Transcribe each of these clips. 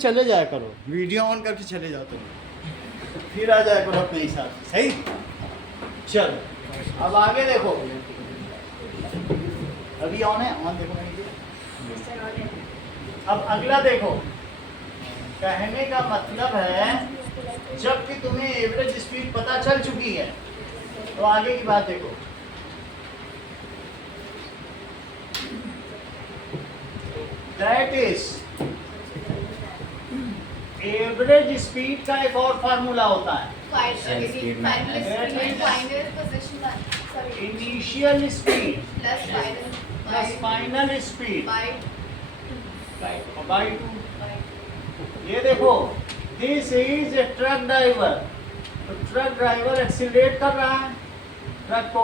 चले जाया करो, वीडियो ऑन करके चले जाओ तुम, फिर आ जाया करो अपने हिसाब से। सही, चलो अब आगे देखो। अभी ऑन है, ऑन देखो नहीं। अब अगला देखो, कहने का मतलब है जब कि तुम्हें एवरेज स्पीड पता चल चुकी है तो आगे की बात देखो। दैट इज एवरेज स्पीड का एक और फार्मूला होता है, initial speed plus final speed by 2। ये देखो, this is a truck driver. तो ट्रक ड्राइवर एक्सीलरेट कर रहा है ट्रक को,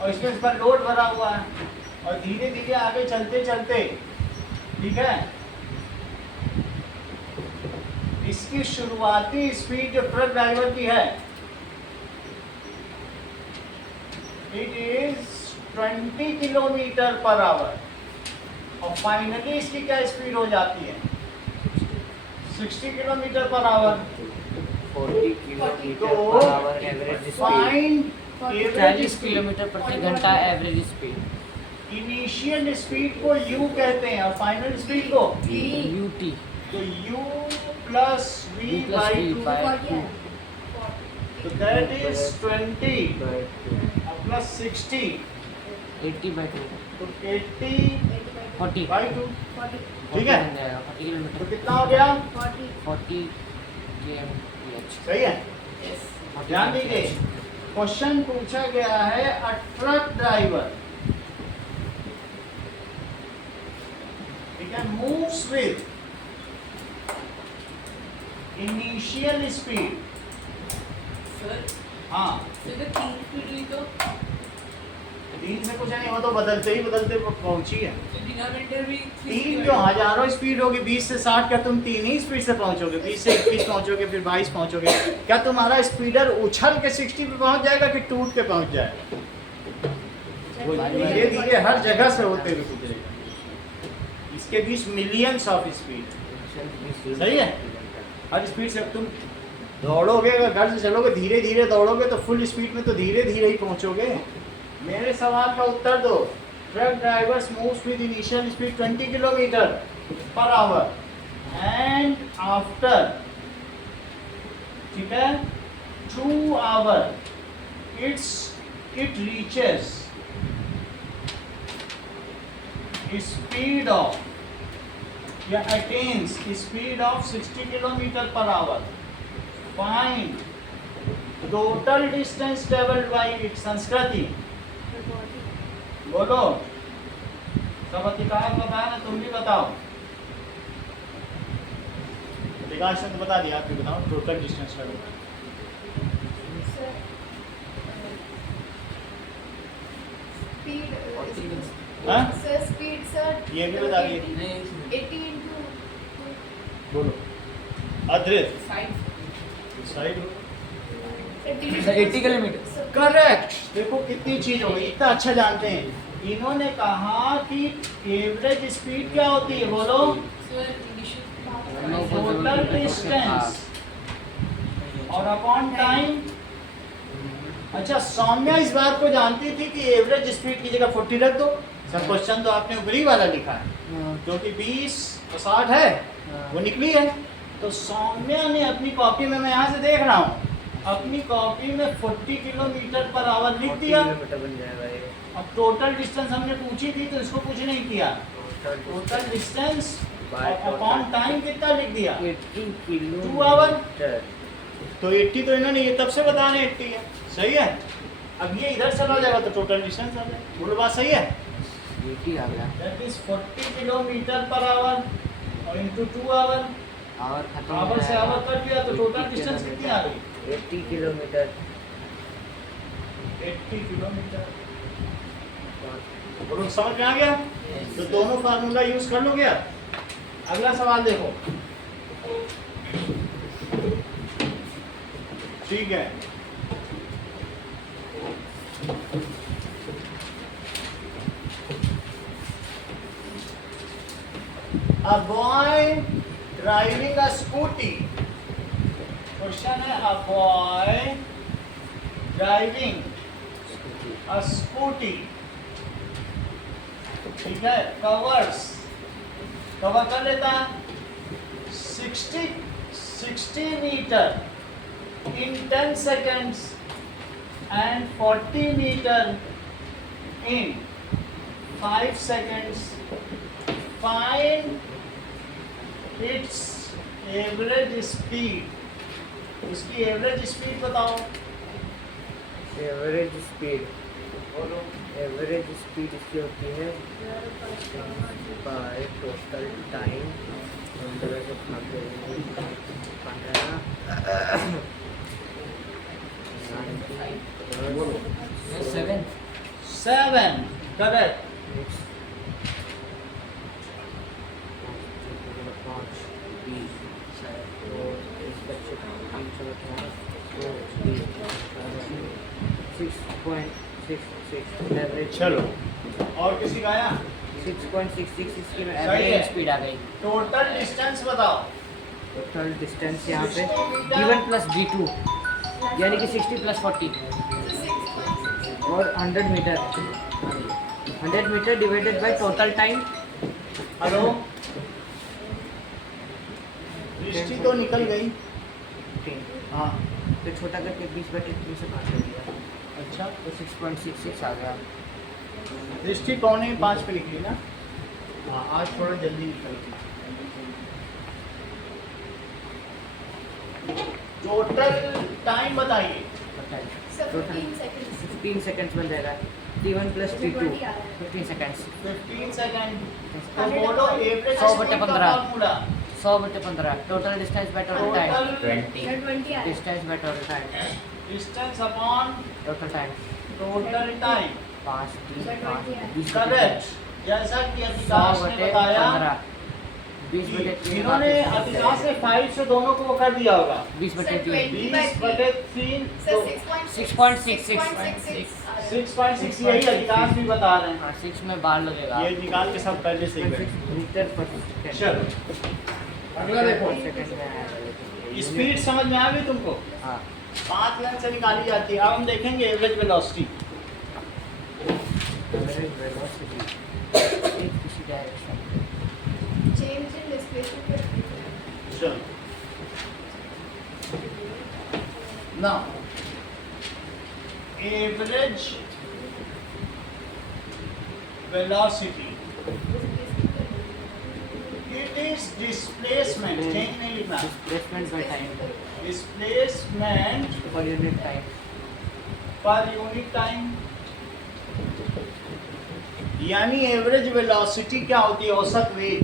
और इसमें इस पर लोड भरा हुआ है, और धीरे धीरे आगे चलते चलते, ठीक है, इसकी शुरुआती स्पीड जो ट्रक ड्राइवर की है it is 20 kilometre per our, और फाइनली इसकी क्या स्पीड हो जाती है 60 kilometre per our. 40 kilometre per our average speed, 40 kilometre प्रति घंटा एवरेज स्पीड। इनिशियल स्पीड को u कहते हैं और फाइनल स्पीड को UT। तो u प्लस v बाई 2, तो दैट इज 20 प्लस 60, 80 बाई 2, तो 80 40 बाई 2, ठीक है। 40 किलोमीटर, तो कितना हो गया 40 kmph। सही है। ध्यान दीजिए, क्वेश्चन पूछा गया है अ ट्रक ड्राइवर, ठीक है, मूव्स विद इनिशियल स्पीड। हाँ, 3 से कुछ नहीं, वो तो बदलते ही बदलते पहुंची है। 3 जो हजारों स्पीड होगी, 20 से 60, क्या तुम 3 ही स्पीड से पहुंचोगे? 20 से 21 पहुंचोगे, फिर 22 पहुंचोगे? क्या तुम्हारा स्पीडर उछल के 60 पे पहुंच जाएगा कि टूट के पहुंच जाएगा? वो धीरे धीरे हर जगह से होते हुए गुजरेगा। इसके बीच मिलियंस ऑफ स्पीड, सही है। हर स्पीड से तुम दौड़ोगे, अगर घर से चलोगे, धीरे धीरे दौड़ोगे तो फुल स्पीड में तो धीरे धीरे ही पहुंचोगे। मेरे सवाल का उत्तर दो। Truck drivers moves with initial speed 20 kilometre per hour and after, ठीक है, 2 hour it reaches speed of या attains speed of 60 kilometre per hour. Find total distance travelled by it. Sanskriti बोलो, सब अधिकार बताया ना, तुम भी बताओ। विकास ने तो बता दिया, आप भी बताओ टोटल डिस्टेंस ट्रेवल्ड। हाँ? स्पीड सर ये भी बता दिए। 80 into बोलो अद्रित साइड 80 किलोमीटर। करेक्ट। देखो कितनी चीज हो गई, इतना अच्छा जानते हैं। इन्होंने कहा कि एवरेज स्पीड क्या होती है, बोलो टोटल डिस्टेंस और अपॉन टाइम। अच्छा, सौम्या इस बात को जानती थी कि एवरेज स्पीड की जगह 40 रख दो। सर क्वेश्चन तो आपने ऊपरी वाला लिखा है, क्योंकि 20 और 60 है, वो निकली है। तो सौम्या ने अपनी कॉपी में, मैं यहाँ से देख रहा हूँ, अपनी कॉपी में 40 किलोमीटर पर आवर लिख दिया। अब टोटल डिस्टेंस हमने पूछी थी तो इसको कुछ नहीं किया, टोटल डिस्टेंस अपॉन टाइम कितना लिख दिया 2 आवर। तो 80 तो इन्होंने ये तब से बता रहे 80 है, सही है। अब ये इधर चला जाएगा तो टोटल डिस्टेंस आ जाएगा। बोलो बात सही है। 80 आ गया, that is 40 kilometre per our और इनटू 2 आवर। आवर खत्म, आवर से आवर कट गया तो टोटल डिस्टेंस कितनी आ गई 80 किलोमीटर। 80 किलोमीटर। बोलो समझ में आ गया? तो दोनों फार्मूला यूज कर लोगे आप। अगला सवाल देखो, ठीक है। A boy driving a scooty. Question है a boy driving a scooty, ठीक है, कवर कर लेता है 60 metre in 10 seconds and 40 meter in 5 seconds. Find its average speed. इसकी एवरेज स्पीड बताओ। एवरेज स्पीड, बोलो। एवरेज स्पीड इसकी होती है बाय टोटल टाइम 7 करेक्ट। चलो और किसी का आया? 6.66 इसकी सही है। एवरेज स्पीड आ गई। टोटल डिस्टेंस बताओ। टोटल डिस्टेंस यहाँ पे d1 प्लस d2 यानी कि 60 प्लस 40 और 100 metre, 100 metre divided by total time. Hello, Drishti तो निकल गई। हाँ तो छोटा करके 20/3 से काट दिया, अच्छा, तो 6.66 आ गया। दृष्टि 4:45 पे लिखी ना। हाँ आज थोड़ा जल्दी निकल गई। टोटल टाइम बताइए। टोटल 15 सेकंड्स बन जाएगा। t1 plus t2 15 seconds. 15 second. तो बोलो average 100/15 formula. 100/15 total distance by total time, total 20 distance by total time, distance upon total time total time. 5 3 5 20 correct. जैसा कि अधिकांश ने बताया, 20/3 इन्होंने अधिकांश ने 5 से दोनों को कर दिया होगा। 20/3 20/3 तो 6.66 6.6 यही अधिकांश भी बता रहे हैं। 6 में बार लगेगा। ये निकाल के सब पहले से ही बैठे। Metre per second. चलो अगला देखो। सेकंड में आया। स्पीड समझ में आ गई तुमको? हाँ 5 लाइन से निकाली जाती है। अब हम देखेंगे एवरेज वेलोसिटी। एवरेज वेलोसिटी एक किसी डायरेक्शन। change in displacement. चलो now average velocity, it is displacement, change नहीं लिखना, displacement by time displacement per unit time. Per unit time. यानी एवरेज वेलोसिटी क्या होती है? औसत वेग।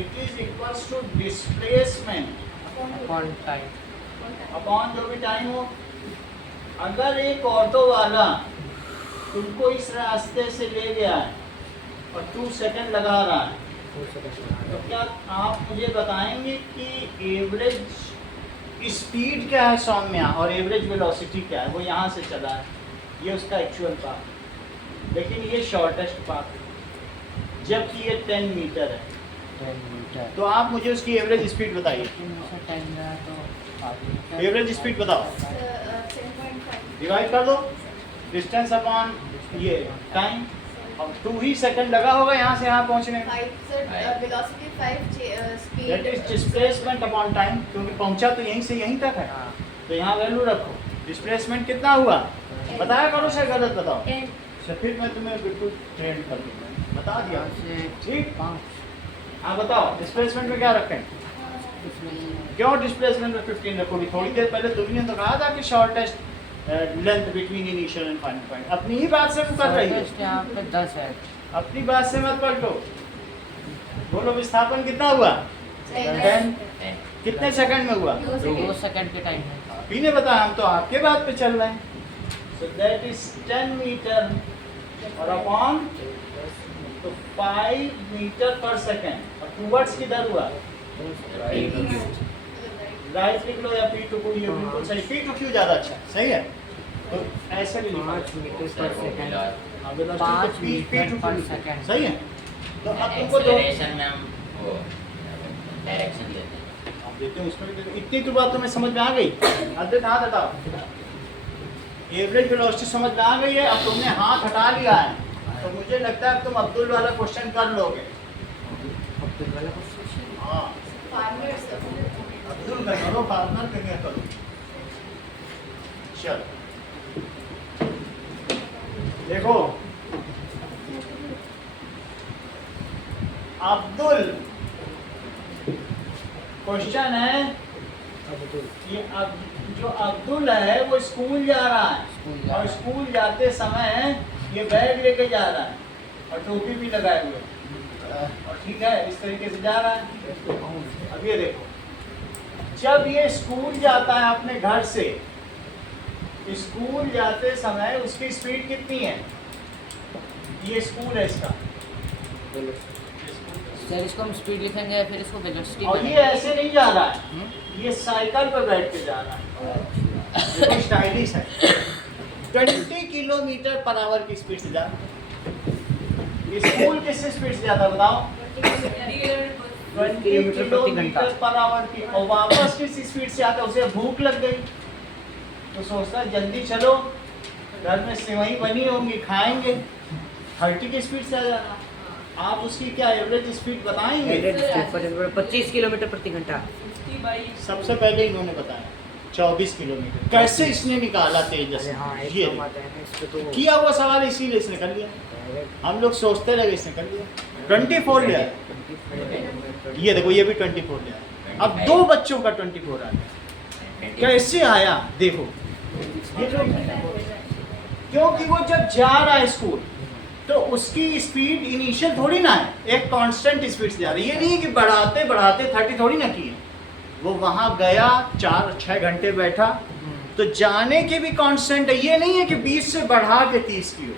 It is equals to displacement upon time. Upon जो भी टाइम हो। अगर एक ऑटो वाला तुमको इस रास्ते से ले गया है और 2 सेकंड लगा रहा है, तो क्या आप मुझे बताएंगे कि एवरेज स्पीड क्या है सौम्या और एवरेज वेलोसिटी क्या है? वो यहाँ से चला है, ये उसका एक्चुअल पाथ, लेकिन ये शॉर्टेस्ट पाथ है, जबकि ये 10 मीटर है। 10 मीटर तो आप मुझे उसकी एवरेज स्पीड बताइए। टाइम गया तो एवरेज स्पीड बताओ। 7.5. डिवाइड कर दो डिस्टेंस अपॉन ये टाइम, और 2 ही सेकंड लगा होगा यहाँ से यहाँ पहुँचने में। 5 sir, velocity 5, speed. That is displacement upon time, क्योंकि पहुँचा तो यहीं से यहीं तक है, हाँ तो यहाँ वैल्यू रखो। डिस्प्लेसमेंट कितना हुआ बताया करो, से गलत बताओ। 10. तो फिर मैं तुम्हें बिल्कुल ट्रेंड कर दूँगा, बता दिया यहाँ से ठीक। 5 हाँ बताओ डिस्प्लेसमेंट में क्या रखें? इसमें क्यों डिस्प्लेसमेंट में 15 रखोगी? थोड़ी देर पहले तुमने तो कहा था कि shortest length between initial and final point. अपनी ही बात से कर रही है, शॉर्टेस्ट यहाँ पे 10 है। अपनी बात से मत पलटो। बोलो विस्थापन कितना हुआ? 10। कितने सेकंड में हुआ? 2 सेकंड के टाइम है। पीने बताया, हम तो आपके बात पे चल रहे हैं। सो दैट इज 10 मीटर और अपॉन तो 5 मीटर पर सेकंड, और टूवर्ड्स किधर हुआ? राइट लिख लो या पी टू क्यू, ये बिल्कुल सही। पी टू क्यू ज़्यादा अच्छा है, सही है। तो ऐसे भी लिखो 5 मीटर पर सेकंड। हाँ, वेलोसिटी 5 पी मीटर टू पर क्यू सेकंड। सही है। तो अब तुमको दो एक्सेलरेशन में हम वो डायरेक्शन देते हैं। आप देते हो उसमें भी देते हो। इतनी तो बात तुम्हें समझ में आ गई। अद्वैत हाथ हटाओ। एवरेज वेलोसिटी समझ में आ गई है। अब तुमने हाथ हटा लिया है, तो मुझे लगता है तुम अब्दुल वाला क्वेश्चन कर लोगे। अब्दुल वाला क्वेश्चन। हाँ, Farmers. अब्दुल का करो, फार्मर का क्या करो। चल देखो, अब्दुल क्वेश्चन है कि अब जो अब्दुल है वो स्कूल जा रहा है और स्कूल जाते समय ये बैग लेके जा रहा है और टोपी भी लगाए हुए और ठीक है इस तरीके से जा रहा है। अब ये देखो, जब ये स्कूल जाता है अपने घर से, स्कूल जाते समय उसकी स्पीड कितनी है? ये स्कूल है इसका, सर इसको हम स्पीड लिखेंगे या फिर इसको वेलोसिटी और ये ऐसे नहीं जा रहा है, ये साइकिल पर बैठ के जा रहा है। देखो स्टाइलिश है। 20 किलोमीटर पर आवर की स्पीड से जा रहा है। स्कूल किस स्पीड से जाता है बताओ? 20 किलोमीटर पर आवर की। और वापस किस स्पीड से आता है? उसे भूख लग गई तो सोचता है जल्दी चलो, घर में सेवई बनी होंगी खाएंगे, 30 की स्पीड से आ जाना। आप उसकी क्या एवरेज स्पीड बताएंगे? 25 किलोमीटर प्रति घंटा। सबसे पहले इन्होंने बताया 24 किलोमीटर। कैसे इसने निकाला तेजस? अरे हाँ, ये एकदम आता है ना, इस पे तो किया हुआ सवाल इसीलिए इसने कर लिया। हम लोग सोचते रहे, इसने कर लिया। 24 लिया। ये देखो, ये भी 24 लिया। अब दो बच्चों का 24 आ गया। कैसे आया देखो, ये जो क्योंकि वो जब जा रहा है स्कूल तो उसकी स्पीड इनिशियल थोड़ी ना है, एक कांस्टेंट स्पीड से जा रही है। ये नहीं कि बढ़ाते बढ़ाते 30 थोड़ी ना की है। वो वहाँ गया, 4-6 घंटे बैठा, तो जाने के भी कांस्टेंट है। ये नहीं है कि 20 से बढ़ा के 30 की हो,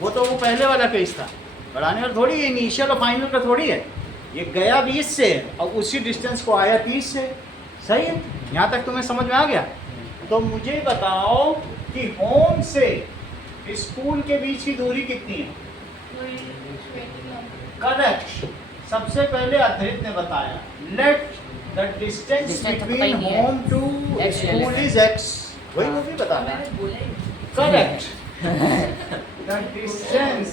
वो तो वो पहले वाला केस था। बढ़ाने वाला थोड़ी, इनिशियल और फाइनल का थोड़ी है। ये गया 20 से और उसी डिस्टेंस को आया 30 से। सही है, यहाँ तक तुम्हें समझ में आ गया? तो मुझे बताओ कि होम से स्कूल के बीच की दूरी कितनी है? करेक्ट। सबसे पहले अद्वैत ने बताया, लेट द डिस्टेंस Distance तो पता ही बिटवीन नहीं है। Home to X school is x। वही वो भी बताना है। करेक्ट। द डिस्टेंस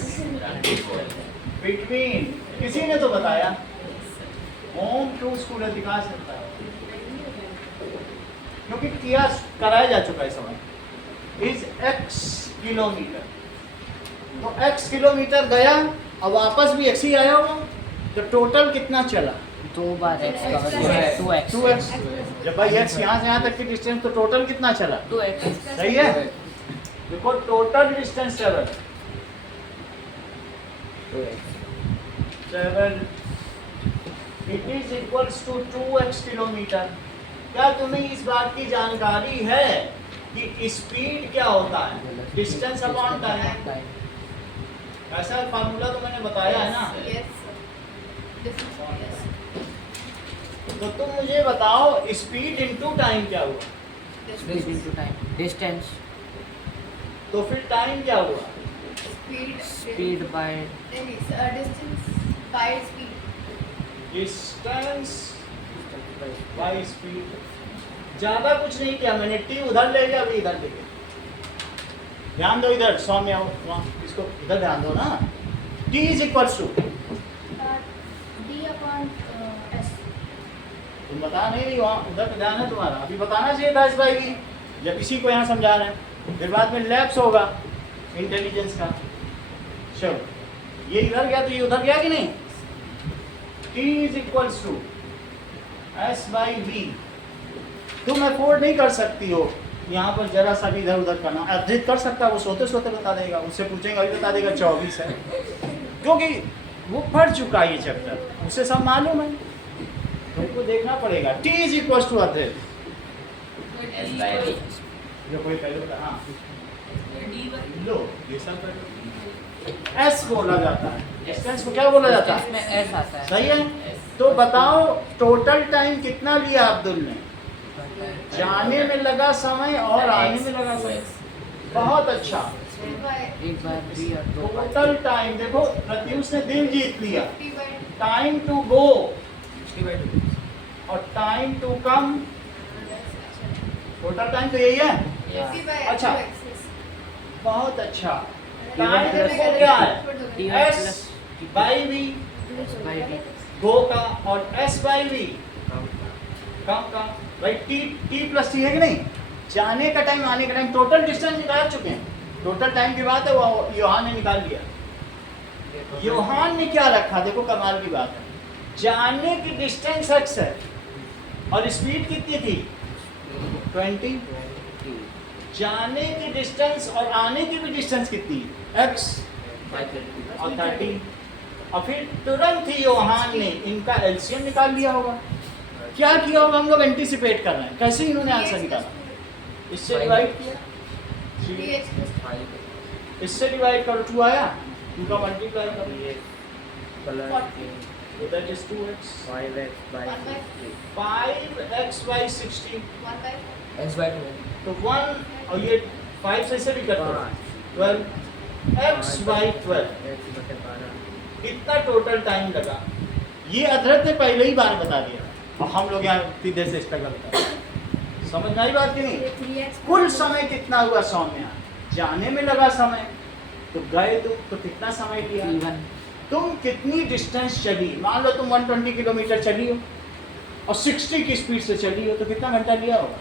बिटवीन, किसी ने तो बताया, होम टू स्कूल अधिकार से बताया, क्योंकि किया कराया जा चुका है सवाल। इज x किलोमीटर, तो x किलोमीटर गया और वापस भी x ही आया हुआ, तो टोटल कितना चला? 2 बार x कवर किया है, 2x 2x। जब भाई x यहाँ से यहाँ तक की डिस्टेंस, तो टोटल कितना चला? 2x। सही है। देखो total distance 7 it is equals to 2x kilometre. क्या तुम्हें इस बात की जानकारी है कि स्पीड क्या होता है? Distance upon time. ऐसा फार्मूला तो मैंने बताया है ना। Yes, sir. Yes. तो तुम मुझे बताओ स्पीड इनटू टाइम क्या हुआ? स्पीड इनटू टाइम, डिस्टेंस, तो फिर टाइम क्या हुआ? Speed bye Distance by speed. Distance by speed. ज्यादा कुछ नहीं किया मैंने। टी उधर ले गया, अभी इधर ले गया। ध्यान दो इधर, सौम्य इसको इधर ध्यान दो ना। T is equals to, D upon S. तुम बता नहीं रही, वहाँ उधर तो ध्यान है तुम्हारा। अभी बताना चाहिए था इस भाई की, जब इसी को यहाँ समझा रहे हैं। फिर बाद में लैप्स होगा इंटेलिजेंस का। चलो, ये इधर गया तो ये उधर गया कि नहीं? T is equals to S by V। तुम अफोर्ड नहीं कर सकती हो यहाँ पर जरा सा भी इधर उधर करना। अद्वैत कर सकता है, वो सोते सोते बता देगा। उससे पूछेंगे अभी बता देगा 24 है, क्योंकि वो पढ़ चुका है ये चैप्टर, उसे सब मालूम है। तुमको देखना पड़ेगा। T इज इक्वल टू अद्वैत, जो कोई पहले बता। हाँ लो, ये सब S बोला जाता है। डिस्टेंस को क्या बोला जाता है? में s आता है। सही है। तो बताओ टोटल टाइम कितना लिया अब्दुल ने? जाने में लगा समय और आने में लगा समय। बहुत अच्छा। 60 by एक बार भी और दो बार टोटल टाइम देखो, प्रत्युष ने दिल जीत लिया। 50 by टाइम टू गो 60/2. और टाइम टू कम, अच्छा टोटल टाइम तो यही है। Yes. 50 by अच्छा। 2x. बहुत अच्छा। T1 टाइम plus देखो क्या है, T1 S plus by V by v गो का, और एस बाई वी कम का। भाई टी टी प्लस टी है कि नहीं, जाने का टाइम आने का टाइम, टोटल डिस्टेंस निकाल चुके हैं। टोटल टाइम की बात है, वो योहान ने निकाल लिया। योहान ने क्या रखा, देखो कमाल की बात है, जाने की डिस्टेंस x है और स्पीड कितनी थी 20, जाने की डिस्टेंस और आने की भी डिस्टेंस कितनी x और 30, और फिर तुरंत ही योहान ने इनका एलसीएम निकाल लिया होगा। क्या किया होगा, हम लोग एंटीसिपेट कर रहे हैं, कैसे इन्होंने आंसर निकाला, इससे डिवाइड किया, dx plus 5. इससे डिवाइड करो, 2 आया, 2 का मल्टीप्लाई करो, so that is 2x, 5x by 1 by 5x by 60, 1 by X/2. तो 1 और ये 5 से ऐसे भी करते हो, 12 x by 12, कितना टोटल टाइम लगा, ये अदरक ने पहले ही बार बता दिया और हम लोग यहाँ इतनी देर से स्ट्रगल कर रहे हैं। समझ में आई बात की नहीं, 3x कुल समय कितना हुआ सौम्या, जाने में लगा समय, तो गए तुम तो कितना समय लिया, T1 तुम कितनी डिस्टेंस चली, मान लो तुम 120 किलोमीटर चली हो और 60 की स्पीड से चली हो, तो कितना घंटा लिया होगा,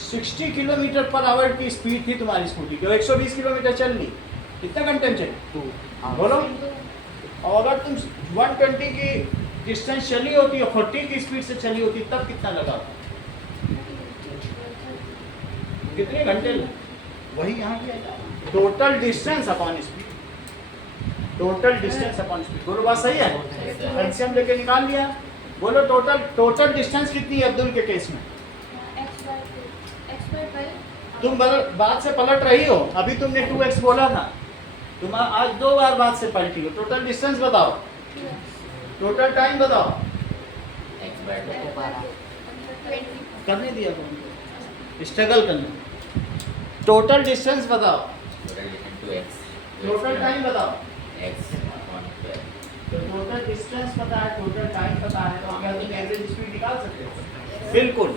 60 किलोमीटर पर आवर की स्पीड थी तुम्हारी स्कूटी की, 120 किलोमीटर चल ली, कितना घंटे में चली 2 बोलो। और अगर तुम 120 की डिस्टेंस चली होती और 40 की स्पीड से चली होती, तब कितना लगा होता? कितने घंटे लगे? वही यहाँ किया जाए, total distance upon speed, total distance upon speed. बोलो बात सही है, एलसीएम लेके निकाल लिया। बोलो टोटल डिस्टेंस कितनी है अब्दुल के केस में, x by 12 तुम बात से पलट रही हो, अभी तुमने 2x बोला था, तुम आज 2 बार बात से पलटी हो। टोटल डिस्टेंस बताओ, 2x टोटल टाइम बताओ, X/2. 20 करने दिया स्ट्रगल करना। टोटल डिस्टेंस बताओ, Total distance 2x. Total time बताओ, X/12. तो टोटल डिस्टेंस पता है, टोटल टाइम पता है, तो क्या तुम एवरेज स्पीड निकाल सकते हो? बिल्कुल।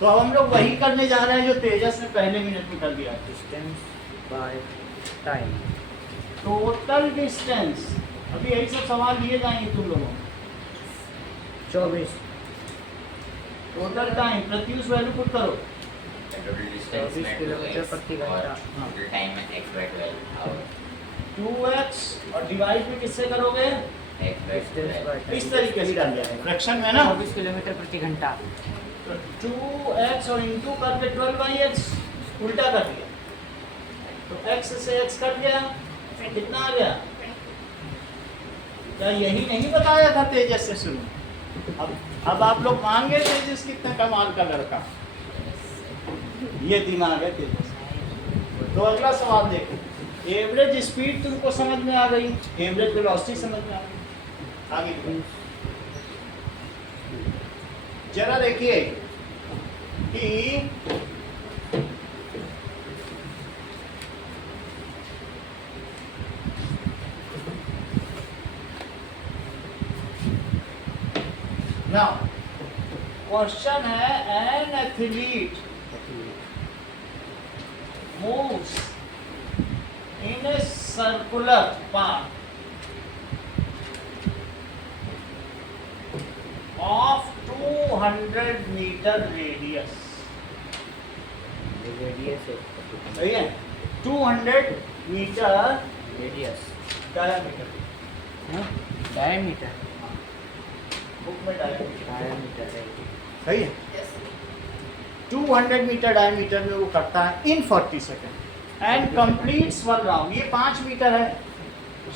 तो अब हम लोग वही करने जा रहे हैं जो तेजस ने पहले मिनट में कर दिया। Distance by time total distance, अभी यही सब सवाल दिए जाएंगे तुम लोगों को। 24 total time, Pratyush value put करो, Total distance 24 में किलोमीटर 2x प्रति और घंटा। total time में X/12 hour. 2x और डिवाइड भी किससे करोगे, डिस्टेंस X/12. बाय इस तरीके से डाल दिया फ्रैक्शन में ना, 24 किलोमीटर प्रति घंटा। तो 2x और इंटू करके 12/x उल्टा कर दिया, तो x से x कट गया, कितना आ गया? क्या यही नहीं बताया था तेजस से शुरू? अब आप लोग मान गए तेजस कितना कमाल का लड़का, ये दिमाग है तेजस। तो अगला सवाल देखो, एवरेज स्पीड तुमको समझ में आ गई, एवरेज वेलोसिटी समझ में आ गई, आगे बढ़ो। जरा देखिए कि नाउ क्वेश्चन है, an athlete moves in a circular path of 200 meter radius, radius है सही है, 200 metre radius diameter, diameter book में डायमीटर डायमीटर है सही है, 200 मीटर डायमीटर में वो करता है इन 40 सेकेंड एंड कंप्लीट्स 1 राउंड। ये 5 मीटर है,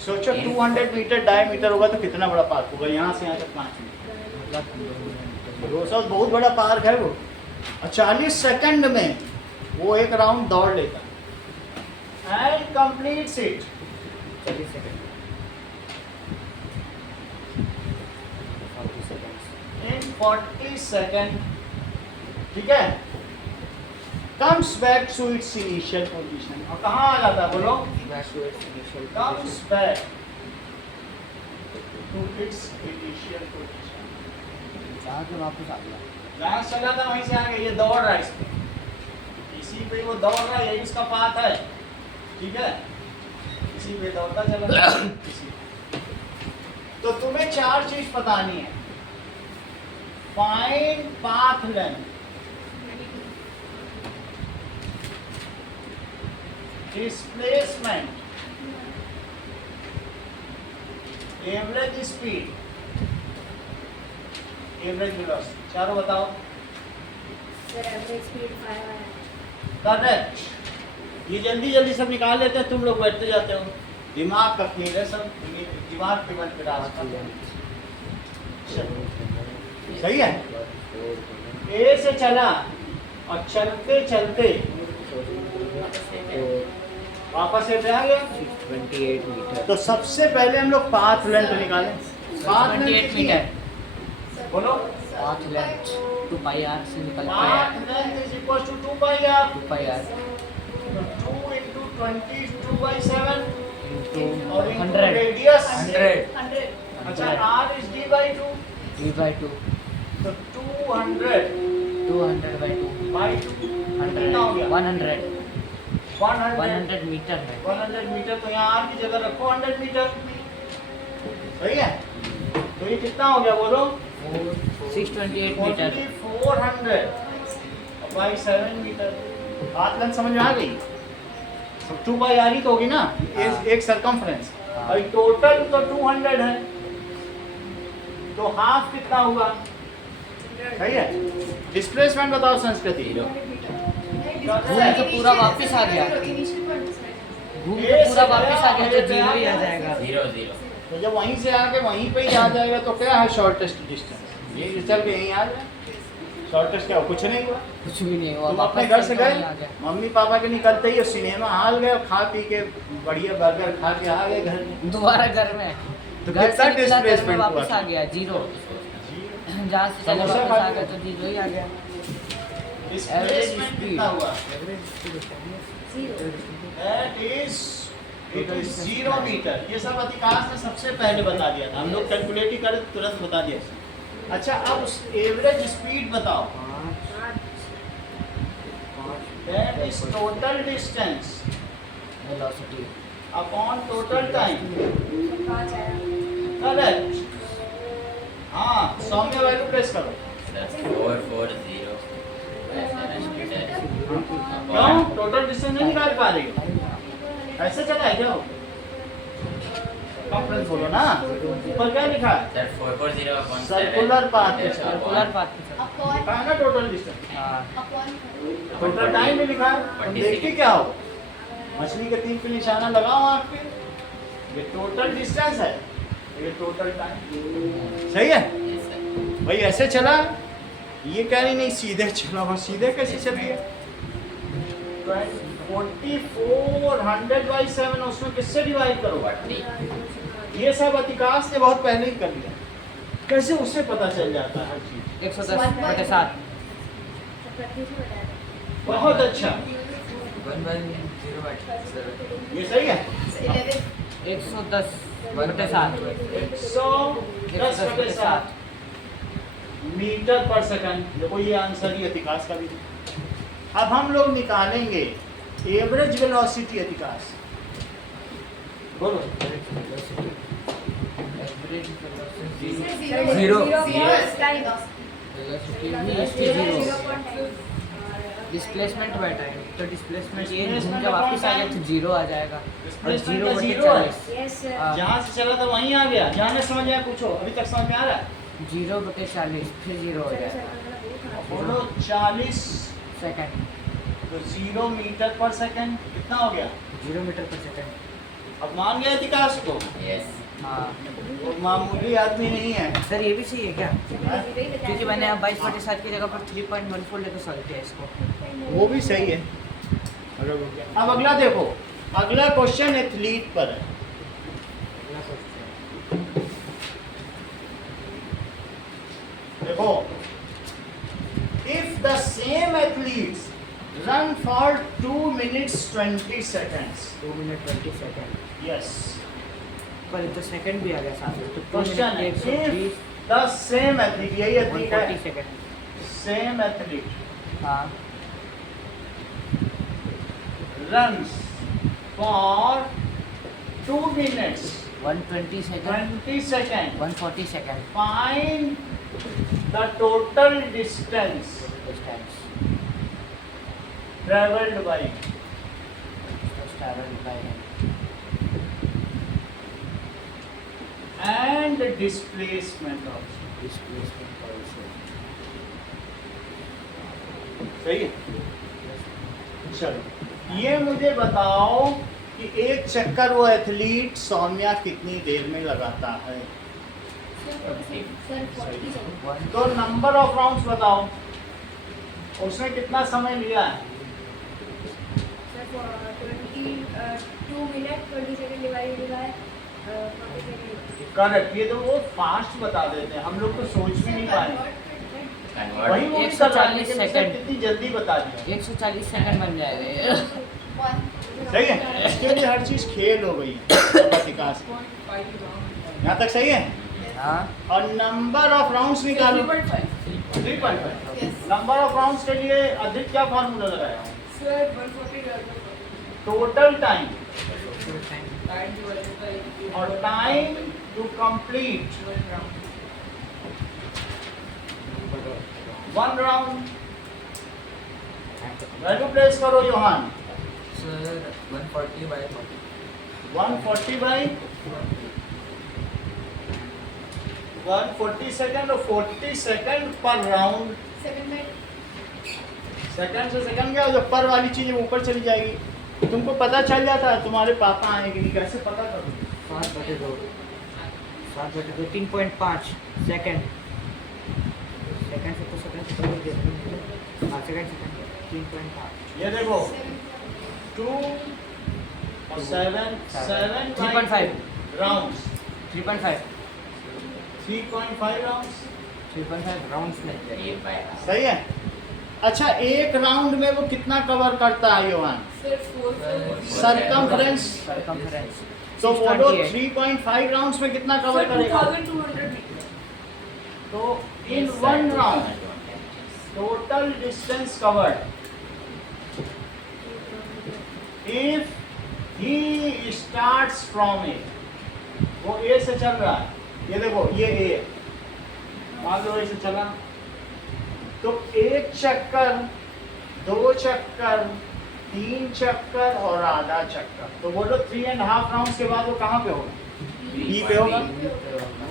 सोचो 200 मीटर डायमीटर होगा तो कितना बड़ा पार्क होगा, यहाँ से यहाँ तक 5 मीटर, 200 बहुत बड़ा पार्क है वो, और 40 सेकंड में वो एक राउंड दौड़ लेता है and completes it 40 second 40 seconds in 40 second, ठीक है। comes back to its initial position. और कहाँ आ जाता है बोलो? Back to its initial Comes position. back to its initial position. जहाँ से वापस आ गया. जहाँ से चला था वहीं से आ गया. ये दौड़ रहा है इस पे. इसी पे वो दौड़ रहा है. यही उसका पाथ है. ठीक है? इसी पे दौड़ता चला. इसी. तो तुम्हें चार चीज बतानी है. Find path length. Displacement, average speed, average velocity. चारों बताओ. Sir, average speed 5 है. करेक्ट. ये जल्दी जल्दी सब निकाल लेते हैं. तुम लोग बैठते जाते हो. दिमाग का खेल है सब. दिमाग पे बल पे रास्ता. सही है. ए से चला और चलते चलते वापस से आ गया. 628 मीटर. तो सबसे पहले हम लोग पाथ लेंथ निकालें. पाथ लेंथ 28 कितनी है? बोलो. पाथ लेंथ 2 पाई आर से निकलता है. Path length is equal to 2 pi R. 2 pi R 2 into 20 2/7 into और into 100. रेडियस 100. 100. अच्छा r is d by 2 D by 2. तो 200 200 by 2. by 2 कितना हो गया? 100. 100 100 मीटर है. 100 मीटर. तो यहाँ r की जगह रखो 100 मीटर. सही है. तो ये कितना हो गया बोलो? 628 metre. 400 by 7 metre. Path length समझ में आ गई? 2 बाई आर ही तो होगी ना. एक सरकमफ्रेंस. हाँ. और टोटल तो 200 है. तो हाफ कितना हुआ? सही है. डिस्प्लेसमेंट बताओ संस्कृति. घूम के पूरा वापस आ गया. घूम के पूरा वापस आ गया तो 0 ही आ जाएगा. 0 तो जब वहीं से आके वहीं पे ही आ जाएगा तो क्या है शॉर्टेस्ट डिस्टेंस? ये चल के यहीं आ जाए. शॉर्टेस्ट क्या कुछ नहीं हुआ. कुछ भी नहीं हुआ. तुम वापस अपने घर से तो गए, वहीं आ गया. मम्मी पापा के निकलते ही सिनेमा हॉल गए, खा पी के बढ़िया बर्गर खा के आ गए घर में. दोबारा घर में. तो घर कितना से निकला, घर में डिस्प्लेसमेंट वापस हुआ? आ गया 0. जहाँ से चले समोसा वापस खा आ लिया। गया तो 0 ही आ गया. Displacement speed. कितना हुआ? Zero. That is it is 0 metre. ये सब अधिकांश ने सबसे पहले बता दिया था. हम लोग कैलकुलेट ही करे तो तुरंत बता दिया. अच्छा अब उस एवरेज स्पीड बताओ. That is total distance velocity upon total time. 5 आया. करेक्ट. हाँ सौम्य वैल्यू प्रेस करो. 440 क्यों टोटल डिस्टेंस नहीं निकाल पा रही हो? ऐसे चला है क्या? कॉन्फ्रेंस बोलो ना. ऊपर क्या लिखा है? सर 440 upon 7 सर्कुलर पाथ पे चला. सर्कुलर पाथ पे चला. Upon. लिखा है ना टोटल डिस्टेंस. हाँ. Upon. टोटल टाइम भी लिखा है. तुम देखते क्या हो? मछली के तीर पे निशाना लगाओ आँख पे. ये टोटल डिस्टेंस है. ये टोटल टाइम. सही है भाई. ऐसे चला. ये कह रही नहीं सीधे चला. वहाँ सीधे कैसे चलती है? 4400/7 उसमें किससे डिवाइड करो? ये सब अतिकाश ने बहुत पहले ही कर लिया. कैसे उससे पता चल जाता है हर चीज? 110/7. बहुत अच्छा. 110 ये सही है. 110/7. 110/7 मीटर पर सेकंड. देखो ये आंसर ही अतिकाश का भी. अब हम लोग निकालेंगे एवरेज वेलोसिटी अतिकाश. बोलो. Average velocity Zero. Velocity 0. Displacement by time. तो डिस्प्लेसमेंट ये घूम के वापस आ गया तो 0 आ जाएगा. और 0/40. Yes, sir. हाँ. जहाँ से चला था वहीं आ गया. जहाँ नहीं समझ आया पूछो. अभी तक समझ में आ रहा है? 0/40 फिर 0 हो जाएगा. बोलो 40. सेकंड. तो 0 मीटर पर सेकंड कितना हो गया? 0 मीटर पर सेकंड. अब मान गया अतिकाश को. यस हाँ. वो मामूली आदमी नहीं है. सर ये भी सही है क्या? हाँ? क्योंकि मैंने अब 22/7 की जगह पर 3.14 लेकर सॉल्व किया इसको. वो भी सही है. अब अगला देखो. अगला क्वेश्चन एथलीट पर है. देखो. If the same athletes run for 2 minutes 20 seconds. 2 minute 20 second Yes. पर ये तो सेकंड भी आ गया साथ में, तो 2 Question: minute If 120 the same athlete, यही athlete 140 है, सेकंड। same athlete हाँ runs for 2 minutes 120 second 20 seconds, 140 second find the total distance distance traveled by. Travel by And displacement also. Displacement also. सही है? चलो ये मुझे बताओ कि एक चक्कर वो एथलीट सौम्या कितनी देर में लगाता है? Sir 40 second. तो नंबर ऑफ राउंड्स बताओ, उसने कितना समय लिया है? Sir 22 minute 20 second divided by 40 second. Correct, ये तो वो फास्ट बता देते हैं, हम लोग तो सोच भी नहीं पाए। कन्वर्ट वही वो भी 140 कर रहा है, लेकिन उसने सेकंड। कितनी जल्दी बता दिया। 140 सेकंड बन जाएगा ये। सही है, इसके लिए हर चीज खेल हो गई है विकास। यहाँ तक सही है? हाँ और नंबर ऑफ राउंड्स निकालो। 3.5। नंबर ऑफ राउंड्स के लिए अधिक क्या फार्मूला लगाया? टोटल टाइम और time to complete 1 round. Value place करो Yohan. Sir 140 by 40 140 by 140 second और 40 सेकंड पर राउंड। सेकंड से सेकंड क्या, जो पर वाली चीज ऊपर चली जाएगी। तुमको पता चल जाता है तुम्हारे पापा आएंगे नहीं, कैसे पता करो? 7/2 7/2 3.5 सेकंड। सेकंड से तो सेकंड से पहले दे। हाँ सेकंड 3.5 ये देखो 2 और 7 3.5 राउंड्स 3.5 3.5 राउंड्स। 3.5 राउंड्स में। ये बाय सही है? अच्छा, एक राउंड में वो कितना कवर करता है योहान? सरकमफ्रेंस। सरकमफ्रेंस तो बोलो 628 3.5 राउंड्स में कितना कवर करेगा? तो in 1 round total distance covered if he starts from A, वो ए से चल रहा है, ये देखो ये ए, मान लो ए से चला, तो 1 चक्कर 2 चक्कर 3 चक्कर और आधा चक्कर, तो बोलो 3.5 राउंड्स के बाद वो कहाँ पे होगा? बी पे होगा।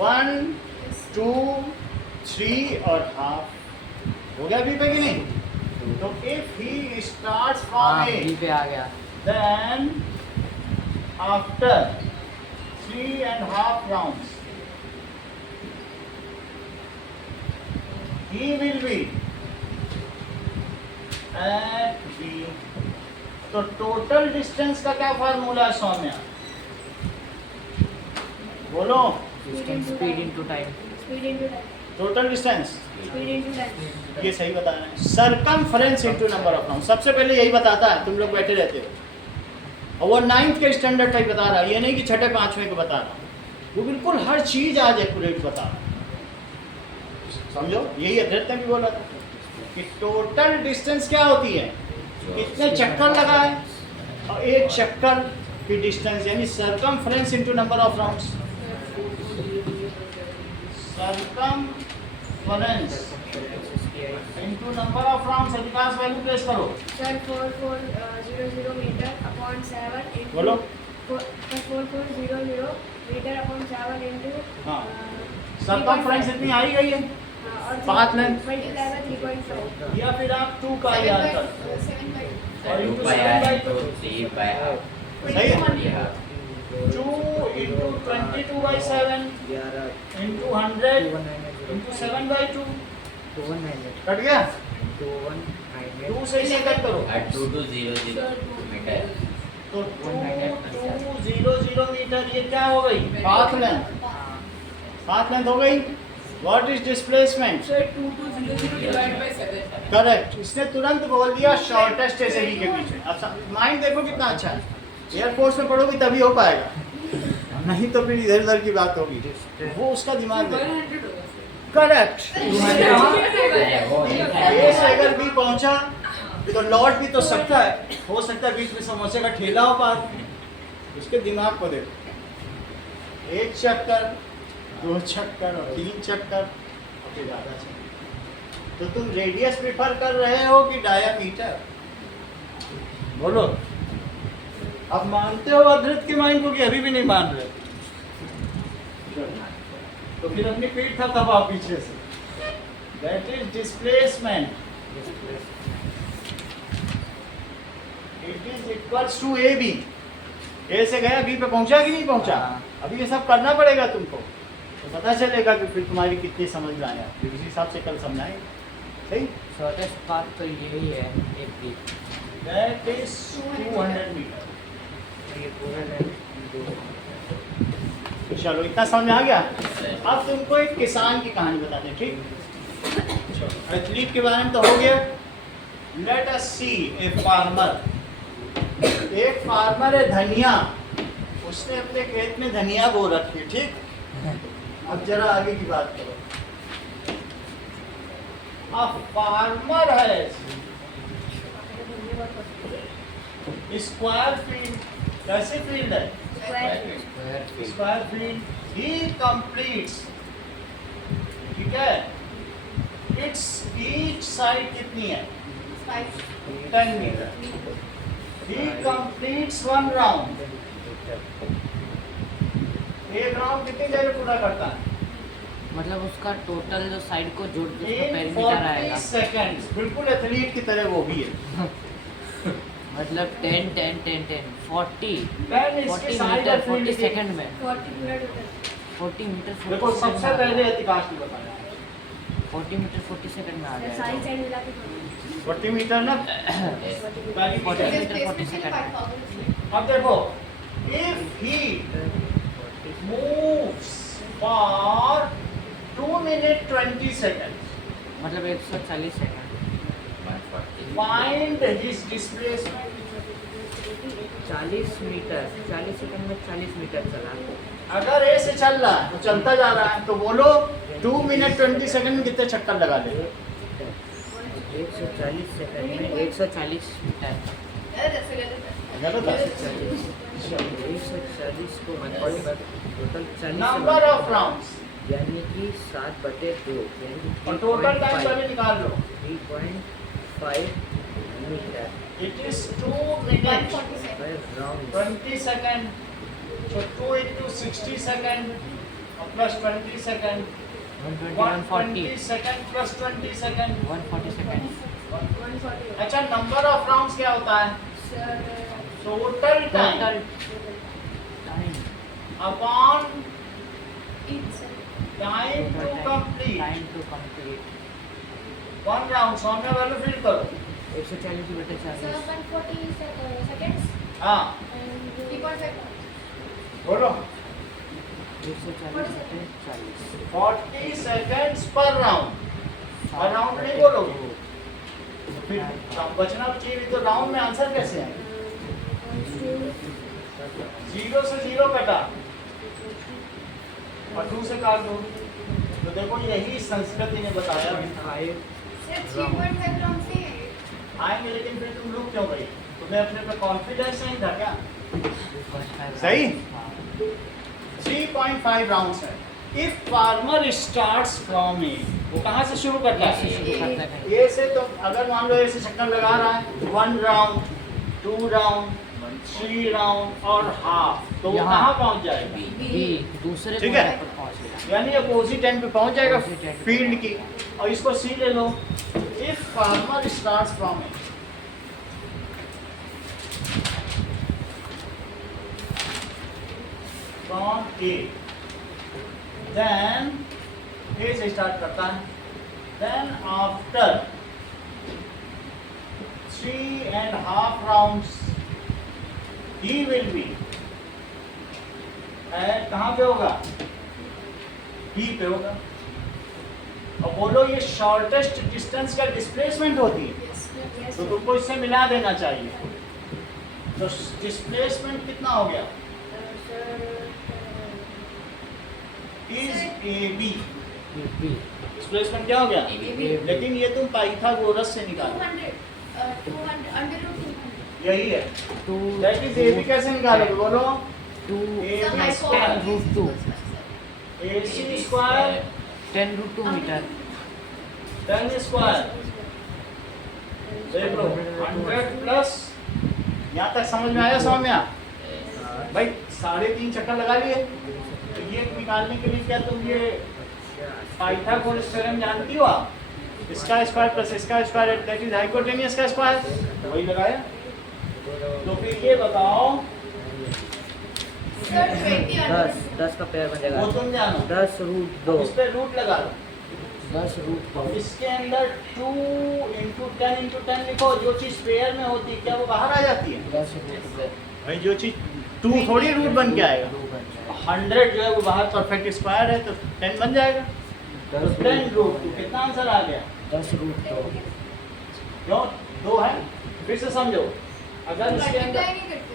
1 2 3 और हाफ हो गया बी पे कि नहीं? तो इफ ही स्टार्ट्स हाँ फ्रॉम ए, बी पे आ गया। then after 3.5 rounds he will be at B। तो टोटल डिस्टेंस का क्या फार्मूला है सौम्या? बोलो। Distance speed into time. Speed into time. Total distance speed into time. ये सही बता रहे हैं। Circumference into number of round सबसे पहले यही बताता है, तुम लोग बैठे रहते हो। और वो 9th के स्टैंडर्ड का ही बता रहा है, ये नहीं कि छठे 5वें को बता रहा। वो बिल्कुल हर चीज आज एक्यूरेट बता रहा है, समझो। यही अध्यक्ष ने भी बोला था कि टोटल डिस्टेंस क्या होती है, कितने चक्कर लगाए, और एक चक्कर की डिस्टेंस यानी circumference into number of rounds. Circumference into number of rounds. Vikas value place करो। सर 4400 मीटर अपॉन 7 इनटू बोलो। 4400 मीटर अपॉन 7 इनटू हाँ। सरकमफ्रेंस इतनी आई गई है, और पाथ लेंथ मल्टीप्लाई बाय 3.5। या फिर आप 2 का याद कर और 2 into by 7 by 2 3 by half सही है। 2 2 into 22 by 7 into 100 into 7 by 2 cut गया। 2 से इसे कट करो at 2200 मीटर तो 2200 मीटर, ये क्या हो गई? Path length. पाथ लेंथ हो गई। What is displacement? Sir, 2200 divided by 7. Correct, इसने तुरंत बोल दिया शॉर्टेस्ट ए से बी के बीच में। अच्छा माइंड देखो कितना अच्छा है, एयरफोर्स में पढ़ोगे तभी हो पाएगा, नहीं तो फिर इधर उधर की बात होगी। वो उसका दिमाग देखो। 100 होगा sir. करेक्ट, वो ए से अगर बी पहुंचा तो लौट भी तो सकता है, हो सकता है बीच में समोसे का ठेला हो पार्क में। उसके दिमाग को देखो, एक चक्कर, दो चक्कर और तीन चक्कर और फिर ज़्यादा चक्कर। तो तुम रेडियस प्रिफर कर रहे हो कि डायामीटर? बोलो। अब मानते हो अद्रित के माइंड को कि अभी भी नहीं मान रहे? तो फिर अपनी पीठ था तब आप पीछे से। That is displacement. It is equals to A B. A से गया बी पे पहुंचा कि नहीं पहुंचा? अभी ये सब करना पड़ेगा तुमको, तो पता चलेगा कि फिर तुम्हारी कितनी समझ में आया, फिर उसी हिसाब से कल समझाएंगे। सही? शॉर्टेस्ट पाथ तो यही है एक भी। That is 200 metre. ये पूरा लाइन चलो इतना समझ में आ गया। अब तुमको एक किसान की कहानी बताते हैं, ठीक? चलो एथलीट के बारे में तो हो गया। Let us see a farmer. एक फार्मर है धनिया, उसने अपने खेत में धनिया बो रखी है, ठीक? अब जरा आगे की बात करो। अब फार्मर है, स्क्वायर फील्ड, कैसे फील्ड है? स्क्वायर फील्ड ही कंप्लीट्स, ठीक है? इट्स ईच साइड कितनी है? 10 मीटर। ही कंप्लीट्स 1 राउंड। एक राउंड कितनी देर में पूरा करता है? मतलब उसका टोटल जो साइड को जोड़ के उसका इन पेरीमीटर 40 आएगा। सेकंड्स। बिल्कुल एथलीट की तरह वो भी है। मतलब 10 10 10 10 40 10 इसके 40 साइड मीटर और 40 फील्ड सेकंड में 40 मिनट 40 मीटर 40 देखो सेकंड सबसे में आ पहले जाएगा। इतिहास में बताया 40 मीटर 40 सेकंड में आ सारी जाएगा। साइड मिला के 40 मीटर ना पहली 40 मीटर। Metre 40 second. अब देखो, if he moves for 2 minute 20 second, मतलब 140 second. 140 find his displacement. 40 metre 40 second में 40 मीटर चला। अगर ए से चल रहा है तो चलता जा रहा है, तो बोलो 2 मिनट 20 सेकंड में कितने चक्कर लगा ले? 140 सेकंड में 140 मीटर। गलत है। 140 को 140 टोटल 40 नंबर ऑफ राउंड्स यानी कि 7/2 यानी कि और टोटल टाइम पहले निकाल लो। 3.5 metre it is 2 minute 5 round 20 second, so 2 into 60 second plus 20 second, 120 second plus 20 second, 140 second. 140 अच्छा नंबर ऑफ राउंड्स क्या होता है? Sir total time total time upon each time to complete time to complete 1 round. Saumya value fill करो। 140/40 140 seconds हाँ and 3.5 बोलो। 140/40 40 seconds पर round. पर round नहीं बोलोगे फिर बचना चाहिए भी, तो राउंड में आंसर कैसे है? 0 से 0 कटा और 2 से काट दो। तो देखो यही संस्कृति ने बताया। 5 सर 3.5 राउंड से आएंगे, लेकिन फिर तुम लोग क्यों गई? तुम्हें अपने पे कॉन्फिडेंस नहीं था क्या? 3.5 सही? 3.5 राउंड्स है। If farmer starts from A, वो कहाँ से शुरू करता से है? शुरू करता है। ए से। तो अगर मान लो ए से चक्कर लगा रहा है 1 राउंड 2 राउंड 3 राउंड और हाफ, तो वो यहाँ। कहाँ पहुँच जाएगा? बी दूसरे ठीक है। कोने पर पहुंचेगा। यानी अपोजिट एंड पे पहुँच जाएगा Opposite end पे फील्ड की। और इसको सी ले लो। If farmer starts from A, from A, then A से स्टार्ट करता है, then after 3.5 rounds he will be at, कहाँ पे होगा? बी पे होगा। और बोलो ये शॉर्टेस्ट डिस्टेंस का डिस्प्लेसमेंट होती है, Yes. तो तुमको इससे मिला देना चाहिए। तो डिस्प्लेसमेंट कितना हो गया? Is A B. डिस्प्लेसमेंट क्या हो गया? लेकिन ये तुम पाइथागोरस से निकालो, 200 under root 200. यही है। To that is A B कैसे निकालोगे बोलो? To A So B I square call root 2. A C square 10 root 2 meter. 10 square. देख लो 100 प्लस, यहाँ तक समझ में आया सौम्या? भाई 3.5 चक्कर लगा लिए। तो ये निकालने के लिए क्या तुम ये पाइथागोरस थ्योरम जानती हो आप? इसका स्क्वायर प्लस इसका स्क्वायर दैट इज हाइपोटेनियस का स्क्वायर, वही लगाया। तो फिर ये बताओ, Sir, 20 under 10 का पेयर बन जाएगा। वो तुम जानो, 10 रूट 2, इस पे रूट लगा लो। 10 रूट तो 2। इसके अंदर 2 × 10 × 10 लिखो। जो चीज़ पेयर में होती है क्या वो बाहर आ जाती है? 10 रूट 2 भाई जो चीज़ 2 थोड़ी रूट बन के आएगा। 100 जो है वो बाहर परफेक्ट स्क्वायर है, तो 10 बन जाएगा। तो 10 रूट 2 कितना आंसर आ गया? 10 रूट 2। क्यों 2 है? फिर से समझो, अगर इसके multiply अंदर नहीं करते.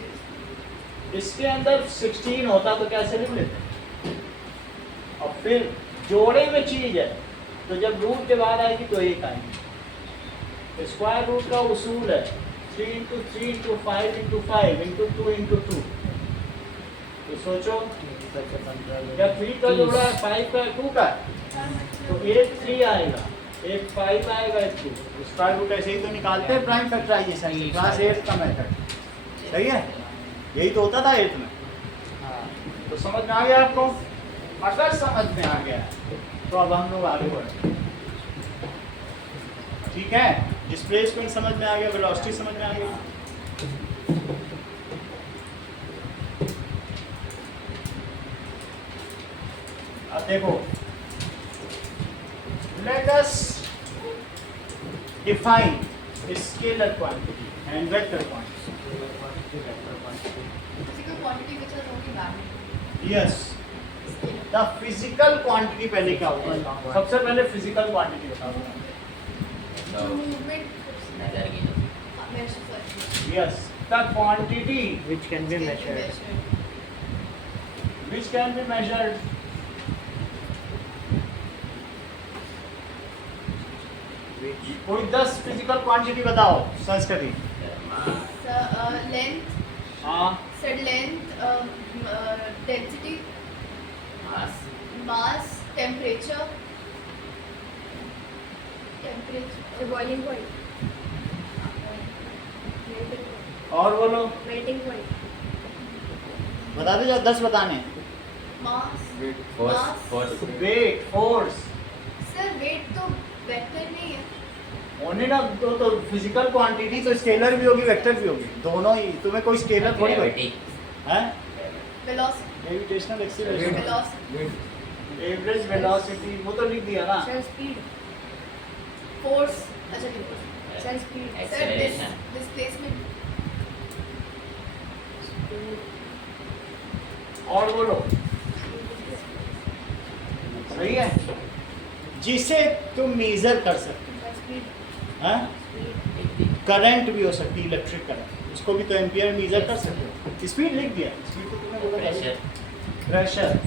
इसके अंदर 16 होता तो कैसे लिख लेते? और फिर जोड़े में चीज है, तो जब रूट के बाद आएगी तो एक आएगी। स्क्वायर रूट का उसूल है 3 × 3 × 5 × 5 × 2 × 2। तो सोचो, क्या 3 का जोड़ा है 5 का 2 का, तो एक 3 आएगा, एक 5 आएगा, एक 2। स्क्वायर रूट ऐसे ही तो निकालते हैं प्राइम फैक्टराइजेशन से, क्लास 8 का मेथड। सही है, यही तो होता था 8 में। तो समझ में आ गया आपको? अगर समझ में आ गया तो अब हम लोग आगे बढ़े। ठीक है, डिस्प्लेसमेंट समझ में आ गया, वेलोसिटी समझ में आ गया। अब देखो, let us define scalar quantity and vector quantity. Physical quantity which has only value. Yes, the physical quantity पहले क्या होगा? सबसे पहले फिजिकल क्वांटिटी बताओ। जो movement नजर की measure करती yes, the quantity which can be measured. which can be measured. कोई 10 फिजिकल क्वांटिटी बताओ संस्कृति। length, हाँ, said length, density, मास mass, temperature, boiling point, और बोलो, melting point, बता दो, जब 10 बताने। mass, force force weight, force, sir weight तो vector नहीं है. ओनली ना, तो फिजिकल क्वांटिटी तो स्केलर भी होगी वेक्टर भी होगी, दोनों ही। तुम्हें कोई स्केलर थोड़ी ग्रेविटी है। Velocity, gravitational acceleration, velocity, average velocity, वो तो लिख दिया ना। sir speed, force, अच्छा ठीक है, sir speed, sir Acceleration. displacement, और बोलो, सही है, जिसे तुम मेजर कर सकते sir speed, हो, हैं? करंट भी हो सकती है, इलेक्ट्रिक करंट, उसको भी तो एम्पियर मेजर कर सकते हो। स्पीड लिख दिया, स्पीड तो तुमने बोला था। प्रेशर प्रेशर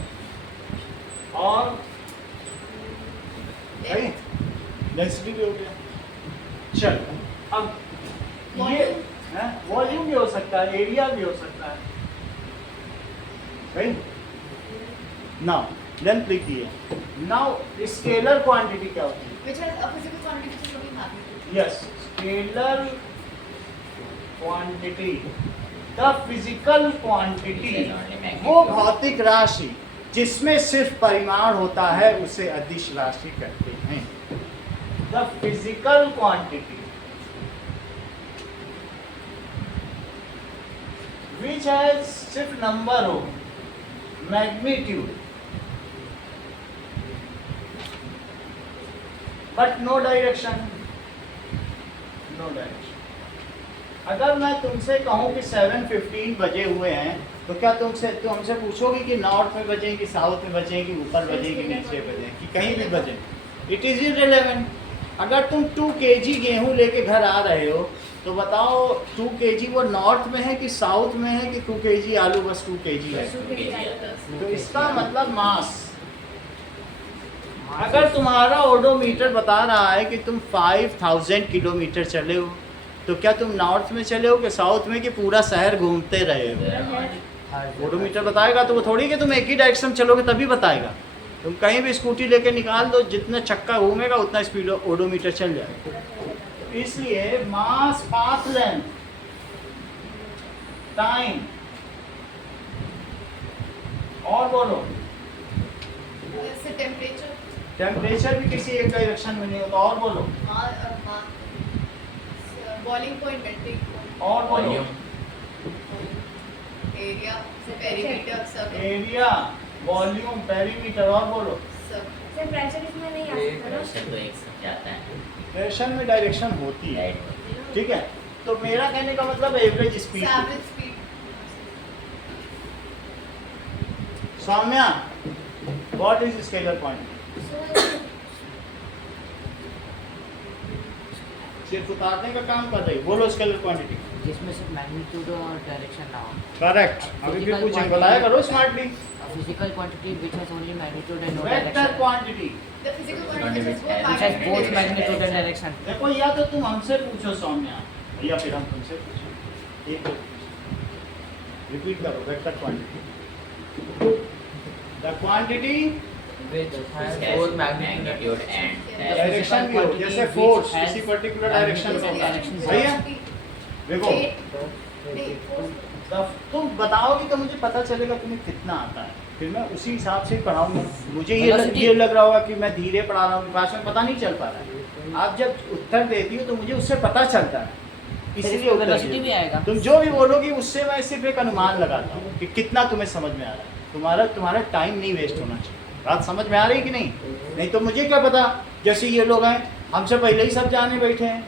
और सही, डेंसिटी भी हो गया। चल, अब ये वॉल्यूम भी हो सकता है, एरिया भी हो सकता है। सही, नाउ लेंथ लिख दिए। नाउ स्केलर क्वांटिटी क्या होती है? which has a physical quantity which is only magnitude. Yes, scalar quantity, the physical quantity, वो भौतिक राशि जिसमें सिर्फ परिमाण होता है उसे अदिश राशि कहते हैं। The physical quantity which has सिर्फ नंबर हो, magnitude but no direction, no direction. अगर मैं तुमसे कहूँ कि 7:15 बजे हुए हैं, तो क्या तुम हमसे पूछोगे कि नॉर्थ में बजे कि साउथ में बजे कि ऊपर बजे कि नीचे बजे कि कहीं भी बजे? It is irrelevant. अगर तुम 2 kg गेहूँ लेके घर आ रहे हो तो बताओ 2 kg वो नॉर्थ में है कि साउथ में है कि 2 kg आलू बस 2 kg है। तो इसका मतलब मास। अगर तुम्हारा ओडोमीटर बता रहा है कि तुम 5000 किलोमीटर चले हो तो क्या तुम नॉर्थ में चले हो कि साउथ में कि पूरा शहर घूमते रहे हो? ओडोमीटर बताएगा तो वो थोड़ी कि तुम एक ही डायरेक्शन में चलोगे तभी बताएगा। तुम कहीं भी स्कूटी लेके निकाल दो, जितना चक्का घूमेगा उतना स्पीड ओडोमीटर चल जाएगा। इसलिए मास, पाथ लेंथ, टाइम, और बोलो जैसे टेम्परेचर, टेम्परेचर भी किसी एक डायरेक्शन में नहीं होता। और बोलो, बॉइलिंग पॉइंट, मेल्टिंग पॉइंट, और बोलो, एरिया, पेरीमीटर, सब एरिया, वॉल्यूम, पेरीमीटर, और बोलो। सब। सर प्रेशर इसमें नहीं आ सकता ना? प्रेशर तो एक साथ जाता है, डायरेक्शन में डायरेक्शन होती है, राइट होती है। ठीक है। तो मेरा कहने का मतलब average speed. Average speed, Saumya, what is scalar quantity? सिर्फ उतारने का काम कर रही, बोलो स्केलर क्वांटिटी। जिसमें सिर्फ मैग्नीट्यूड और डायरेक्शन ना हो। करेक्ट। अभी भी पूछेंगे, बताया करो smartly. Physical quantity which has only magnitude and no vector direction. Quantity. the physical Quantity quantity which is Which has both magnitude and direction. देखो, या तो तुम हमसे पूछो सौम्या, या फिर हम तुमसे पूछो। एक रिपीट करो, vector quantity. The quantity Which has Yes, both magnitude magnitude and and direction भी हो, जैसे quantity फोर्स which has किसी पर्टिकुलर डायरेक्शन में होता है, direction सही है? देखो, तुम बताओगे तो मुझे पता चलेगा तुम्हें कितना आता है, फिर मैं उसी हिसाब से पढ़ाऊंगा। मुझे ये लग रहा होगा कि मैं धीरे पढ़ा रहा हूँ, क्लास में पता नहीं चल पा रहा है। आप जब उत्तर देती हो तो मुझे उससे पता चलता है, इसलिए उत्तर वेलोसिटी भी देती हो। आएगा। तुम जो भी बोलोगी उससे मैं सिर्फ एक अनुमान लगाता हूँ कि कितना तुम्हें समझ में आ रहा है। तुम्हारा टाइम नहीं वेस्ट होना चाहिए। बात समझ में आ रही कि नहीं? नहीं तो मुझे क्या पता, जैसे ये लोग हैं हमसे पहले ही सब जाने बैठे हैं,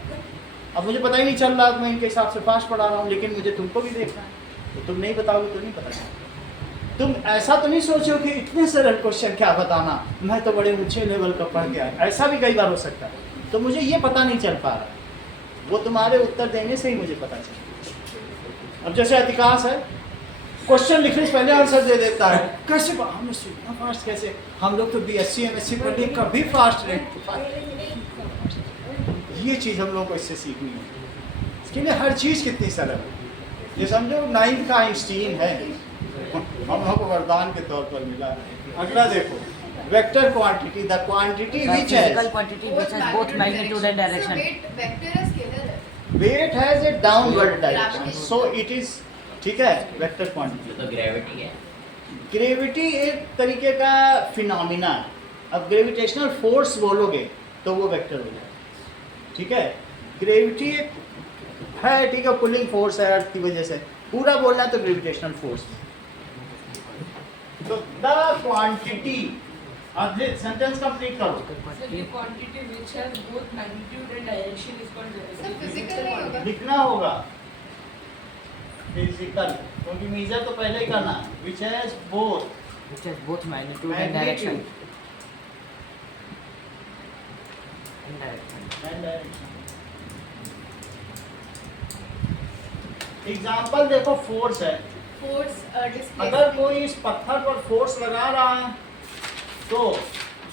अब मुझे पता ही नहीं चल रहा, मैं इनके हिसाब से फास्ट पढ़ा रहा हूँ, लेकिन मुझे तुमको भी देखना है, तो तुम नहीं बताओगे तो नहीं पता। तुम ऐसा तो नहीं सोचो कि इतने सरल क्वेश्चन क्या बताना, मैं तो बड़े ऊंचे लेवल का पढ़ के आया, ऐसा भी कई बार हो सकता है। तो मुझे ये पता नहीं चल पा रहा, वो तुम्हारे उत्तर देने से ही मुझे पता चला। अब जैसे अतिकाश है, क्वेश्चन लिखने से पहले आंसर दे देता है, कैसे हमने इतना फास्ट कैसे? हम लोग तो BSc MSc पढ़ लिए, कभी फास्ट नहीं। ये चीज़ हम लोगों को इससे सीखनी है। इसके लिए हर चीज़ कितनी सरल है। ये समझो 9th का आइंस्टीन है, हम लोग को वरदान के तौर पर मिला है। अगला देखो, vector quantity, the quantity which Physical है quantity which has both magnitude and direction. Vector है, स्केलर है। Weight has a downward direction, so it is, ठीक है, वेक्टर क्वांटिटी। तो ग्रेविटी है, ग्रेविटी एक तरीके का फिनोमिना है। अब ग्रेविटेशनल फोर्स बोलोगे तो वो वेक्टर हो जाएगा, ठीक है। ग्रेविटी एक है, ठीक है, पुलिंग फोर्स है अर्थ की वजह से, पूरा बोलना है तो ग्रेविटेशनल फोर्स। तो द क्वांटिटी, अब सेंटेंस कंप्लीट करो। So the quantity which has both magnitude and direction is called gravity. Sir, physical नहीं होगा। लिखना होगा फिजिकल, क्योंकि मेजर तो पहले ही करना है। Which has both Which has both magnitude and direction. And direction. Example देखो, फोर्स है। Force, displacement. अगर कोई इस पत्थर पर फोर्स लगा रहा है तो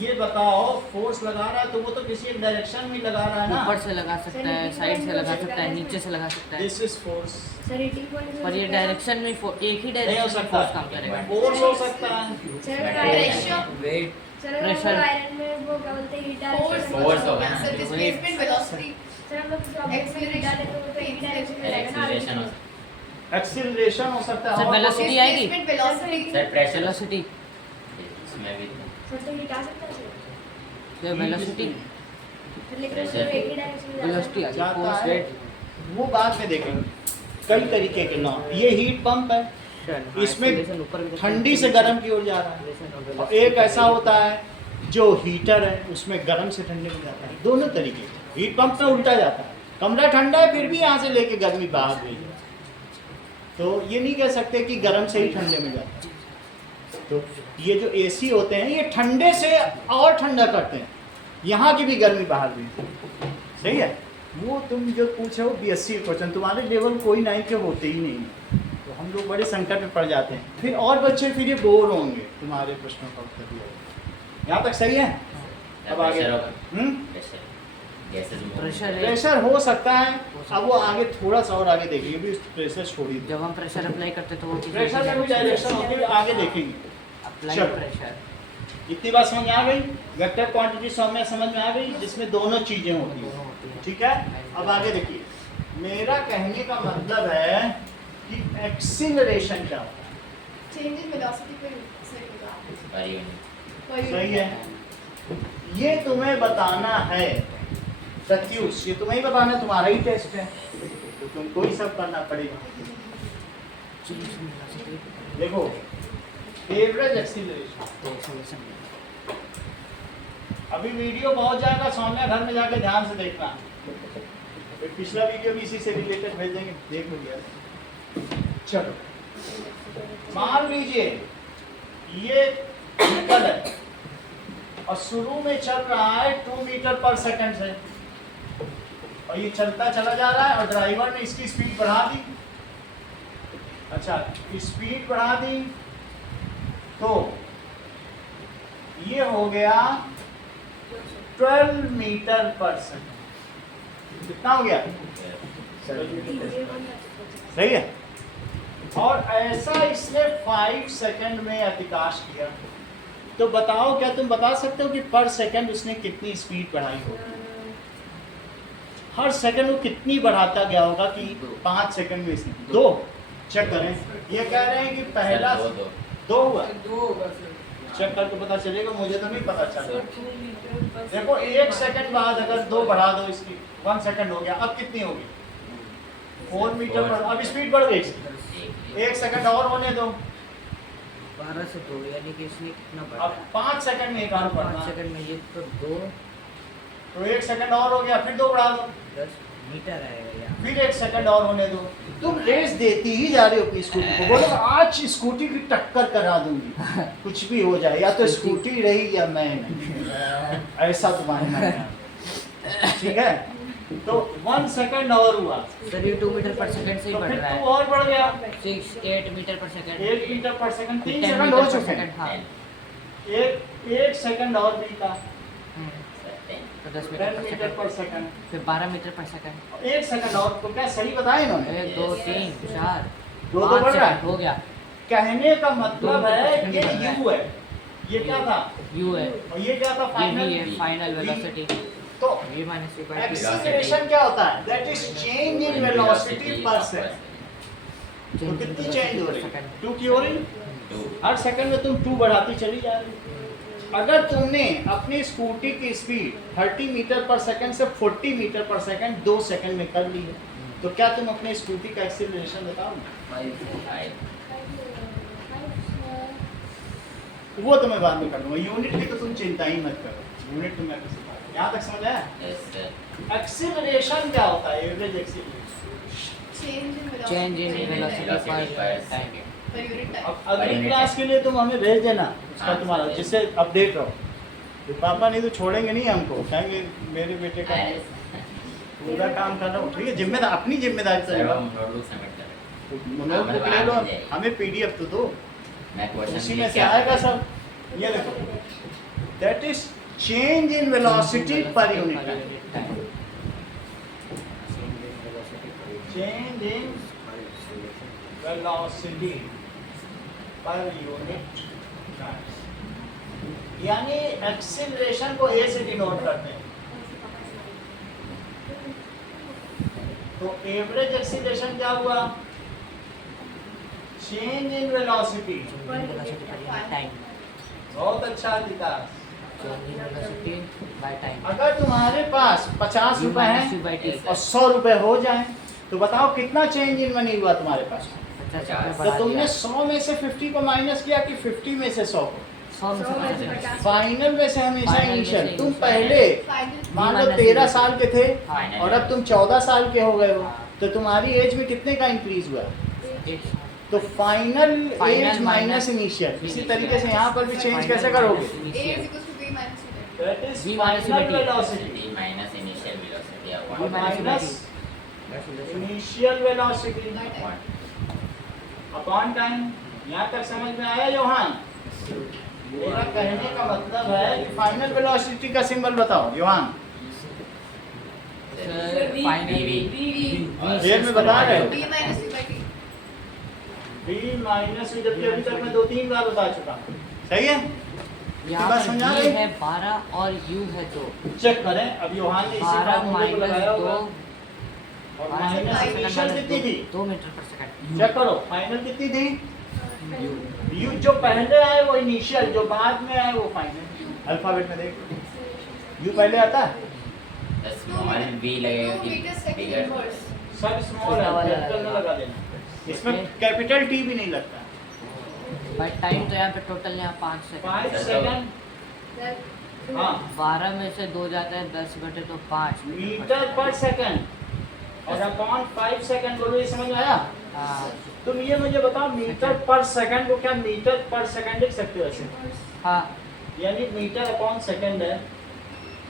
ये बताओ, फोर्स लगा रहा है तो वो तो किसी एक डायरेक्शन में लगा रहा है ना। ऊपर से लगा सकता है, साइड से लगा सकता है, नीचे से लगा सकता है। This is force. Sir heating point पर ये डायरेक्शन में एक ही नहीं हो डायरेक्शन में सकता, फोर्स काम करेगा। फोर्स हो सकता है। सर अगर आयरन Pressure, weight. सर अगर pressure. आयरन में वो क्या बोलते हैं हीट डाल force, Force होगा ना। sir, displacement, velocity. सर हम लोग किसी ऑब्जेक्ट में हीट डालें तो वो तो एक ही डायरेक्शन में जाएगा ना। एक्सीलरेशन हो, एक्सीलरेशन हो सकता है। सर, और velocity आएगी? Displacement, velocity. Sir pressure velocity, इसमें भी तो सर तो हीट आ सकता है सर। ये वेलोसिटी, सर लेकिन वो तो एक ही डायरेक्शन में वेलोसिटी जाता है। आ गई, जाता फोर्स, है, वेट, वो बाद में देखेंगे। कई तरीके के लॉ, ये हीट पंप है, इसमें ठंडी से गर्म की ओर जा रहा है, और एक ऐसा होता है जो हीटर है, उसमें गर्म से ठंडे में जाता है। दोनों तरीके, हीट पंप में उल्टा जाता है, कमरा ठंडा है फिर भी यहाँ से लेके गर्मी बाहर गई है, तो ये नहीं कह सकते कि गर्म से ही ठंडे में जाता है। तो ये जो AC होते हैं ये ठंडे से और ठंडा करते हैं, यहाँ की भी गर्मी बाहर भी, सही है। वो तुम जो पूछे हो BSc क्वेश्चन, तुम्हारे लेवल कोई 9 के होते ही नहीं है, तो हम लोग बड़े संकट में पड़ जाते हैं। फिर और बच्चे फिर ये बोर होंगे तुम्हारे प्रश्नों का उत्तर दिया। यहाँ तक सही है? अब आगे प्रेशर हो सकता है। अब वो आगे थोड़ा सा और आगे देखेंगे, भी प्रेशर छोड़ी दो। जब हम प्रेशर अप्लाई करते तो वो चीज़ प्रेशर में भी डायरेक्शन होती है, आगे देखेंगे। अप्लाई चलो। प्रेशर। इतनी बात समझ में आ गई? वेक्टर क्वांटिटी सौम्य समझ में आ गई, जिसमें दोनों चीजें होती हैं, ठीक है। अब आगे देखिए, मेरा कहने का मतलब है कि एक्सीलरेशन क्या होता है? चेंज इन वेलोसिटी पर सही है, ये तुम्हें बताना है प्रत्युष, ये तुम्हें ही बताना, तुम्हारा ही टेस्ट है, तो तुमको ही सब करना पड़ेगा। देखो, एवरेज एक्सीलरेशन, अभी वीडियो बहुत जाएगा, सौम्या घर में जाकर ध्यान से देखना। फिर पिछला वीडियो भी इसी से रिलेटेड भेज देंगे, देख लीजिए। चलो, मान लीजिए ये निकल है और शुरू में चल रहा है 2 मीटर पर सेकंड से, और ये चलता चला जा रहा है, और ड्राइवर ने इसकी स्पीड बढ़ा दी। अच्छा, स्पीड बढ़ा दी तो ये हो गया 12 मीटर पर सेकंड। कितना हो गया? सही है। और ऐसा इसने 5 सेकंड में अतिकाश किया। तो बताओ, क्या तुम बता सकते हो कि पर सेकंड उसने कितनी स्पीड बढ़ाई होगी? हर सेकंड वो कितनी बढ़ाता गया होगा कि 5 सेकंड में इसने 2 चेक करें। ये कह रहे हैं कि पहला 2 हुआ, 2 होगा सर। चेक करके पता चलेगा, मुझे तो नहीं पता चल सर रहा। 2 मीटर पर देखो 1 सेकंड बाद अगर 2 बढ़ा दो इसकी, 1 सेकंड हो गया, अब कितनी होगी? 4 मीटर पर। अब स्पीड बढ़ गई इसकी, 1 सेकंड और होने दो, 12 से 2 यानी कि इसने कितना बढ़ा? अब 5 सेकंड में एक और 5 बढ़ना, सेकंड में ये तो 2 तो 1 सेकंड और हो गया, फिर 2 बढ़ा दो, 10 मीटर आएगा यहाँ। फिर 1 सेकंड और होने दो। तुम रेस देती ही जा रहे हो अपनी स्कूटी को, बोलो आज स्कूटी की टक्कर करा दूंगी, कुछ भी हो जाए, या तो स्कूटी रही या मैं नहीं, ऐसा तुम्हारे मन में है। ठीक है, तो 1 सेकंड और हुआ, सर ये 2 मीटर पर सेकंड से ही तो बढ़ फिर रहा 2 है। और बढ़ गया, 8 metre per second. 1 metre per second, 3 10 second metre हो पर चुके सेकंड, हाँ। हैं। एक सेकंड और भी था, तो 10 10 मीटर मीटर पर पर सेकंड, सेकंड, फिर 12 मीटर पर सेकंड। 1 सेकंड और, तो क्या सही बताया इन्होंने? 1 2 3 4 2 तो 5 बढ़ रहा है। सेकंड हो गया। कहने का मतलब है सेकंड ये बढ़ रहा है। U है, ये क्या था? U है, और ये क्या था? ये फाइनल भी है फाइनल वेलोसिटी। तो v minus v by acceleration क्या होता है? That is change in velocity पर सेकंड। तो कितनी चेंज हो रही है? 2 की हो रही है। हर सेकंड में तुम 2 बढ़ाती चली जा रही हो। अगर तुमने अपनी स्कूटी की स्पीड 30 मीटर पर सेकंड से 40 मीटर पर सेकंड 2 सेकंड में कर ली है, तो क्या तुम अपने स्कूटी का एक्सीलरेशन बताओ? वो तो मैं बाद में कर लूँगा, यूनिट की तो तुम चिंता ही मत करो, यूनिट तुम्हें कैसे बता। यहाँ तक समझ आया? एक्सीलरेशन क्या होता है? Average acceleration. Change in velocity पर टाइम। Per unit time. अब अगली क्लास के लिए तुम हमें भेज देना उसका तुम्हारा, जिससे अपडेट रहो। तो पापा नहीं तो छोड़ेंगे नहीं हमको, कहेंगे मेरे बेटे का पूरा काम कर रहा हूँ, ठीक है, जिम्मेदार अपनी जिम्मेदारी तो निभाओ। नोटबुक ले लो, हमें PDF तो दो, उसी में से आएगा सब। ये देखो, that is change in velocity per unit time. Change in velocity per unit time, यानी एक्सीलरेशन को A से डिनोट करते हैं। तो एवरेज एक्सीलरेशन क्या हुआ? Change in velocity. टाइम। बहुत अच्छा Vikas. Change in velocity by time. अगर तुम्हारे पास 50 रुपए हैं और 100 रुपए हो जाएं, तो बताओ कितना चेंज इन मनी हुआ तुम्हारे पास? तो तुमने 100 में से 50 को माइनस किया कि 50 में से 100 को? 100 में से 50। फाइनल में से हमेशा फाइनल में इनिशियल। से तुम इनिशियल। पहले फाइनल मान लो माइनस 13 इनिशियल। साल के थे हाँ। और अब तुम 14 साल के हो गए हो, हाँ। तो तुम्हारी एज में कितने का इंक्रीज हुआ? एक। तो final final as minus minus initial. इसी इनिशियल। तरीके से यहाँ पर भी चेंज कैसे फाइनल करोगे? Minus A initial. is equals to B minus C. That is V minus final velocity. velocity. V minus initial velocity V upon minus Minus initial velocity upon time. यहाँ तक समझ में आया योहान? मेरा कहने का मतलब है कि फाइनल वेलोसिटी का सिंबल बताओ योहान। Sir, finally. जेल में बता रहे हो? B minus V by T. V minus V, जबकि अभी तक मैं 2-3 बार बता चुका हूँ। सही है? यहाँ बात पर समझा V रहे? है 12 और U है 2। चेक करें। अब योहान ने इसी 12 फॉर्मूले को माइनस लगाया 2 होगा और माइनस इनिशियल कितनी थी? 2 मीटर पर सेकंड। चेक करो फाइनल कितनी थी? U जो पहले आए वो इनिशियल, जो बाद में आए वो फाइनल। अल्फाबेट में देखो U पहले आता है, the small v लगेगा 2 कि meters second bigger inverse. सब स्मॉल है, उसका वाला कैपिटल में लगेगा। लगा देना। इसमें कैपिटल T भी नहीं लगता। बाय टाइम तो यहाँ पे टोटल यहाँ 5 सेकंड। 5 सेकंड। That हाँ 12 में से 2 जाता है 10 बटे तो 5 मीटर पर सेकंड और अपॉन 5 सेकंड बोलो, ये समझ में आया? हाँ तुम ये मुझे बताओ मीटर पर सेकंड को क्या मीटर पर सेकंड लिख सकते हो ऐसे? हाँ यानी मीटर अपॉन सेकंड है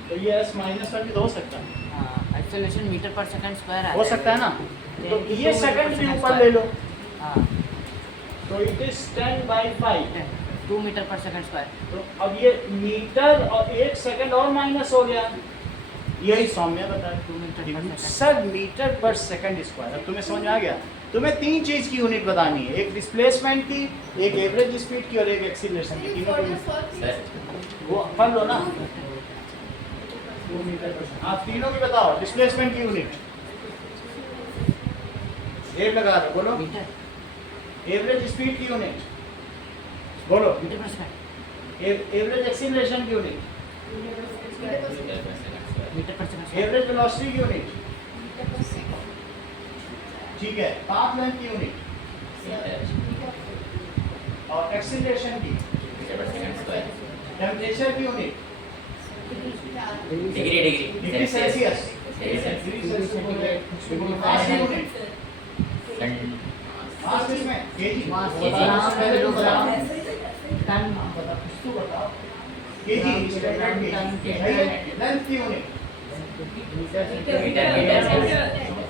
तो ये s माइनस 1 भी तो हो सकता है। हाँ acceleration metre per second square आता हो सकता है ना? तो ये सेकंड भी ऊपर ले लो हाँ तो it is 10/5। 2 metre per second square. तो अब ये मीटर और 1 सेकंड और माइनस हो गया, यही सौम्य बता 2 metre per second. Sir metre per second square. अब तुम्हें समझ में आ गया? तुम्हें 3 चीज की यूनिट बतानी है, एक डिस्प्लेसमेंट की, एक एवरेज स्पीड की और एक एक्सीलरेशन की। तीनों further को solve sir this. वो कर लो ना। आप तीनों की बताओ डिस्प्लेसमेंट की यूनिट। एक लगा दो, बोलो। मीटर एवरेज स्पीड की यूनिट बोलो। Metre per second. Average acceleration की unit, meter per second square metre per second square. Average velocity की यूनिट, ठीक है, पाथ लेंथ की यूनिट meter और एक्सीलरेशन की, meter per second square temperature की unit, degree Celsius, degree Celsius, mass की unit, मास किसमें? केजी। मास, बताओ, केजी, किलोग्राम, टन बताओ, कुछ तो बताओ। केजी, स्टैंडर्ड केजी, सही है? लेंथ की यूनिट, मीटर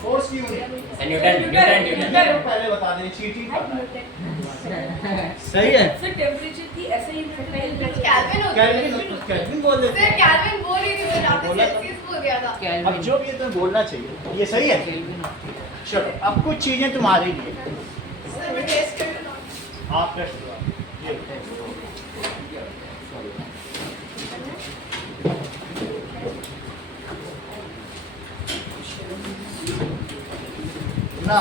फोर्स की यूनिट, न्यूटन ये तो पहले बता दें, चीटिंग करना है। सही है? सर टेम्परेचर की ऐसे ही Kelvin होता है। कैल्विन बोल देते सर हैं। Kelvin बोल ही नहीं रहे, आपने बोला था। Celsius बोल दिया था। अब केल्विन। जो भी है तुम्हें बोलना चाहिए, ये सही है? केल्विन। चलो अब कुछ चीजें तुम्हारी लिए, सर मैं टेस्ट कर रहा हूँ। आप टेस्ट करो। ये ना